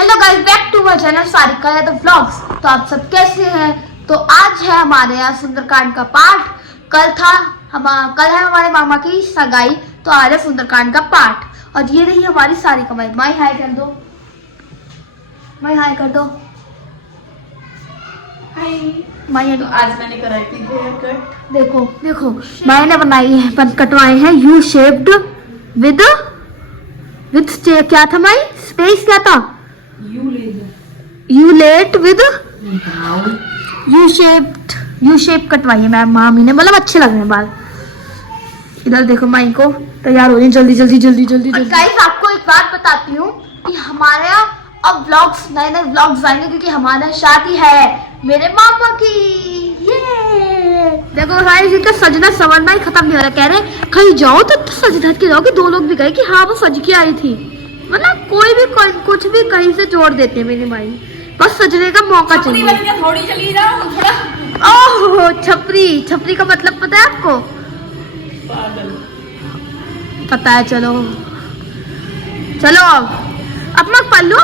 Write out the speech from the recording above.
Hello guys, back to my channel Sarika Yadav vlogs. तो आप सब कैसे हैं? तो आज है हमारे यहाँ सुंदरकांड का पाठ। कल है हमारे मामा की सगाई, तो आज है सुंदरकांड का पाठ। और ये रही हमारी सारिका माई। माई हाय कर दो, माई हाय कर दो। माई तो आज मैंने कराई थी हेयर कट। देखो देखो, माई ने बनाई है, कटवाए हैं यू शेप्ड विद क्या था माई? स्पेस क्या था? You let with you shape कटवाई है मैम मामी ने, मतलब अच्छे लग रहे हैं बाल। इधर देखो, माई को तैयार हो रही है, जल्दी जल्दी जल्दी जल्दी जल्दी। गाइस, आपको एक बात बताती हूँ कि हमारे यहाँ अब व्लॉग्स, नए नए व्लॉग्स आएंगे, क्योंकि हमारे यहाँ शादी है मेरे मामा की। ये देखो गाइस, इनका सजना संवरना ही खत्म नहीं हो रहा। कह रहे कहीं जाओ तो सज धज के जाओ, कि दो लोग भी गए कि हाँ वो सज के आई थी। मतलब कोई भी कुछ भी कहीं से जोड़ देते हैं मेरी माई, बस सजने का मौका चाहिए। थोड़ी चली जाओ थोड़ा। ओह, छपरी का मतलब पता है आपको? पागल। पता है, चलो चलो अब मत पढ़ लो।